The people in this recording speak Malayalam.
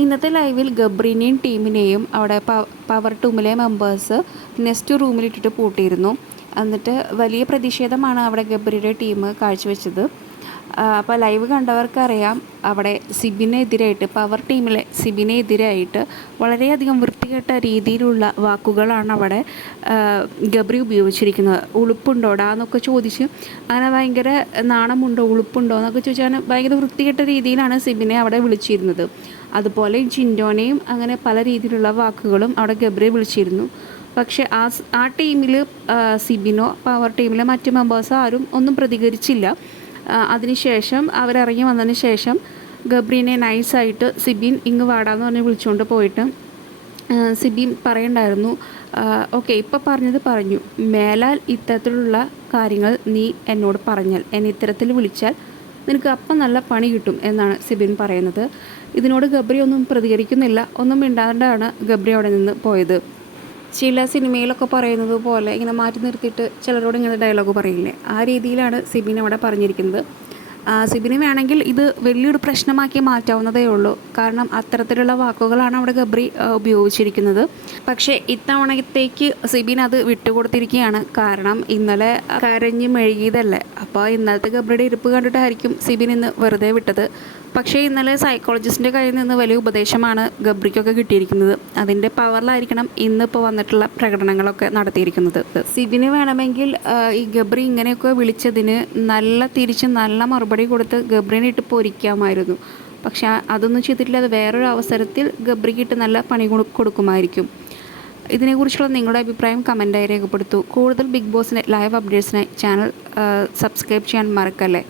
ഇന്നത്തെ ലൈവിൽ ഗബ്രീനെയും ടീമിനെയും അവിടെ പവർ ടൂമിലെ മെമ്പേഴ്സ് നെക്സ്റ്റ് റൂമിലിട്ടിട്ട് പൂട്ടിയിരുന്നു. എന്നിട്ട് വലിയ പ്രതിഷേധമാണ് അവിടെ ഗബ്രിയുടെ ടീം കാഴ്ചവെച്ചത്. അപ്പോൾ ലൈവ് കണ്ടവർക്കറിയാം അവിടെ സിബിനെതിരായിട്ട് പവർ ടീമിലെ സിബിനെതിരായിട്ട് വളരെയധികം വൃത്തികെട്ട രീതിയിലുള്ള വാക്കുകളാണ് അവിടെ ഗബ്രി ഉപയോഗിച്ചിരിക്കുന്നത്. ഉളുപ്പുണ്ടോടാ എന്നൊക്കെ ചോദിച്ച് അങ്ങനെ ഭയങ്കര നാണമുണ്ടോ? ഉളുപ്പുണ്ടോ? എന്നൊക്കെ ചോദിച്ചാൽ ഭയങ്കര വൃത്തികെട്ട രീതിയിലാണ് സിബിനെ അവിടെ വിളിച്ചിരുന്നത്. അതുപോലെ ജിൻഡോനെയും അങ്ങനെ പല രീതിയിലുള്ള വാക്കുകളും അവിടെ ഗബ്രിയെ വിളിച്ചിരുന്നു. പക്ഷേ ആ ആ ടീമിൽ സിബിനോ പവർ ടീമിലെ മറ്റ് മെമ്പേഴ്സോ ആരും ഒന്നും പ്രതികരിച്ചില്ല. അതിനുശേഷം അവരിറങ്ങി വന്നതിന് ശേഷം ഗബ്രീനെ നൈസായിട്ട് സിബിൻ ഇങ്ങ് വാടാന്ന് പറഞ്ഞ് വിളിച്ചുകൊണ്ട് പോയിട്ട് സിബിൻ പറയണ്ടായിരുന്നു ഓക്കെ ഇപ്പം പറഞ്ഞത് പറഞ്ഞു. മേലാൽ ഇത്തരത്തിലുള്ള കാര്യങ്ങൾ നീ എന്നോട് പറഞ്ഞാൽ എന്നെ ഇത്തരത്തിൽ വിളിച്ചാൽ നിനക്ക് അപ്പം നല്ല പണി കിട്ടും എന്നാണ് സിബിൻ പറയുന്നത്. ഇതിനോട് ഗബ്രി ഒന്നും പ്രതികരിക്കുന്നില്ല ഒന്നും മിണ്ടാണ്ടാണ് ഗബ്രി അവിടെ നിന്ന് പോയത്. ചില സിനിമയിലൊക്കെ പറയുന്നത് പോലെ ഇങ്ങനെ മാറ്റി നിർത്തിയിട്ട് ചിലരോട് ഇങ്ങനെ ഡയലോഗ് പറയില്ലേ? ആ രീതിയിലാണ് സിബിൻ അവിടെ പറഞ്ഞിരിക്കുന്നത്. സിബിന് വേണമെങ്കിൽ ഇത് വലിയൊരു പ്രശ്നമാക്കി മാറ്റാവുന്നതേ ഉള്ളൂ. കാരണം അത്തരത്തിലുള്ള വാക്കുകളാണ് അവിടെ ഗബ്രി ഉപയോഗിച്ചിരിക്കുന്നത്. പക്ഷേ ഇത്തവണത്തേക്ക് സിബിൻ അത് വിട്ടുകൊടുത്തിരിക്കുകയാണ്. കാരണം ഇന്നലെ കരഞ്ഞ് മെഴുകിയതല്ലേ? അപ്പോൾ ഇന്നലത്തെ ഗബ്രിയുടെ ഇരിപ്പ് കണ്ടിട്ടായിരിക്കും സിബിൻ ഇന്ന് വെറുതെ വിട്ടത്. പക്ഷേ ഇന്നലെ സൈക്കോളജിസ്റ്റിന്റെ കയ്യിൽ നിന്ന് വലിയ ഉപദേശമാണ് ഗബ്രിക്കൊക്കെ കിട്ടിയിരിക്കുന്നത്. അതിന്റെ പവറിലായിരിക്കണം ഇന്നിപ്പോൾ വന്നിട്ടുള്ള പ്രകടനങ്ങളൊക്കെ നടത്തിയിരിക്കുന്നത്. സിബിന് വേണമെങ്കിൽ ഈ ഗബ്രി ഇങ്ങനെയൊക്കെ വിളിച്ചതിന് നല്ല തിരിച്ച് നല്ല മറുപടി കൊടുത്ത് ഗബ്രിനെ ഇട്ട് പൊരിക്കാമായിരുന്നു. പക്ഷെ അതൊന്നും ചെയ്തിട്ടില്ല. അത് വേറൊരു അവസരത്തിൽ ഗബ്രിക്ക് നല്ല പണി കൊടു- കൊടുക്കുമായിരിക്കും. ഇതിനെക്കുറിച്ചുള്ള നിങ്ങളുടെ അഭിപ്രായം കമന്റായി രേഖപ്പെടുത്തു. കൂടുതൽ ബിഗ് ബോസിന്റെ ലൈവ് അപ്ഡേറ്റ്സിനായി ചാനൽ സബ്സ്ക്രൈബ് ചെയ്യാൻ മറക്കല്ലേ?